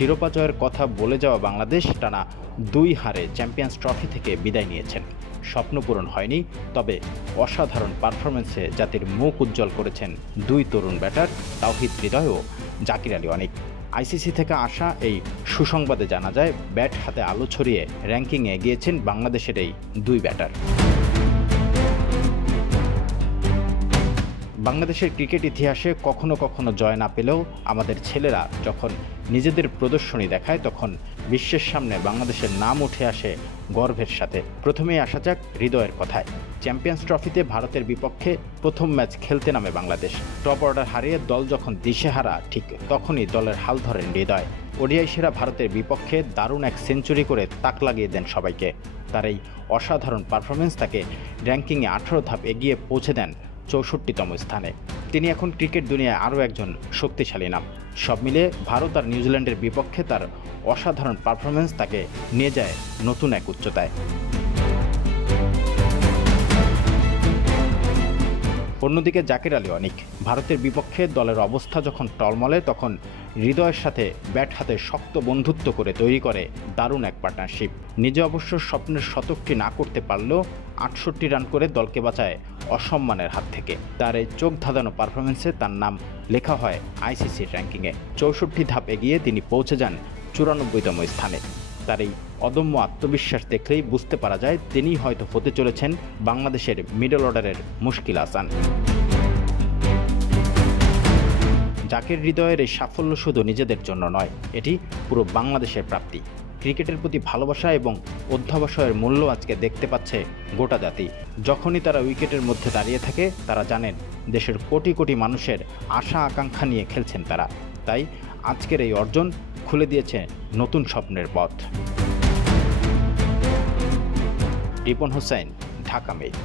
শিরোপা জয়ের কথা বলে যাওয়া বাংলাদেশ টানা 2 হারে চ্যাম্পিয়ন্স ট্রফি থেকে বিদায় নিয়েছেন। স্বপ্ন পূরণ হয়নি, তবে অসাধারণ পারফরমেন্সে জাতির মুখ উজ্জ্বল করেছেন 2 তরুণ ব্যাটার তাওহিদ হৃদয় ও জাকির আলী অনিক। আইসিসি থেকে আসা এই সুসংবাদে জানা যায়, ব্যাট হাতে আলো ছড়িয়ে র্যাঙ্কিংয়ে এগিয়েছেন বাংলাদেশের এই 2 ব্যাটার। বাংলাদেশের ক্রিকেট ইতিহাসে কখনো কখনো জয় না পেলেও আমাদের ছেলেরা যখন নিজেদের প্রদর্শনী দেখায়, তখন বিশ্বের সামনে বাংলাদেশের নাম উঠে আসে গর্বের সাথে। প্রথমেই আসা যাক হৃদয়ের কথায়। চ্যাম্পিয়ন্স ট্রফিতে ভারতের বিপক্ষে প্রথম ম্যাচ খেলতে নামে বাংলাদেশ। টপ অর্ডার হারিয়ে দল যখন দিশেহারা, ঠিক তখনই দলের হাল ধরেন হৃদয়। ওডিআই সেরা ভারতের বিপক্ষে দারুণ এক সেঞ্চুরি করে তাক লাগিয়ে দেন সবাইকে। তার এই অসাধারণ পারফরমেন্স তাকে র্যাঙ্কিংয়ে 18 ধাপ এগিয়ে পৌঁছে দেন 64তম স্থানে। তিনি এখন ক্রিকেট দুনিয়ায় আরও একজন শক্তিশালী নাম। সব মিলে ভারত আর নিউজিল্যান্ডের বিপক্ষে তার অসাধারণ পারফরমেন্স তাকে নিয়ে যায় নতুন এক উচ্চতায়। অন্যদিকে জাকির আলী অনিক। ভারতের বিপক্ষে দলের অবস্থা যখন টলমলে, তখন হৃদয়ের সাথে ব্যাট হাতে শক্ত বন্ধুত্ব করে তৈরি করে দারুণ এক পার্টনারশিপ। নিজে অবশ্য স্বপ্নের শতকটি না করতে পারলেও 68 রান করে দলকে বাঁচায় অসম্মানের হাত থেকে। তার এই চোখ ধাঁধানো পারফরমেন্সে তার নাম লেখা হয় আইসিসির র্যাঙ্কিংয়ে। 64 ধাপ এগিয়ে তিনি পৌঁছে যান 94তম স্থানে। তার এই অদম্য আত্মবিশ্বাস দেখলেই বুঝতে পারা যায়, তিনিই হয়তো হতে চলেছেন বাংলাদেশের মিডল অর্ডারের মুশকিল হাসান। জাকির হৃদয়ের এই সাফল্য শুধু নিজেদের জন্য নয়, এটি পুরো বাংলাদেশের প্রাপ্তি। ক্রিকেটের প্রতি ভালোবাসা এবং অধ্যবসায়ের মূল্য আজকে দেখতে পাচ্ছে গোটা জাতি। যখনই তারা উইকেটের মধ্যে দাঁড়িয়ে থাকে, তারা জানেন দেশের কোটি কোটি মানুষের আশা আকাঙ্ক্ষা নিয়ে খেলছেন তারা। তাই আজকের এই অর্জন খুলে দিয়েছে নতুন স্বপ্নের পথ। রিপন হোসেন, ঢাকা মেইল।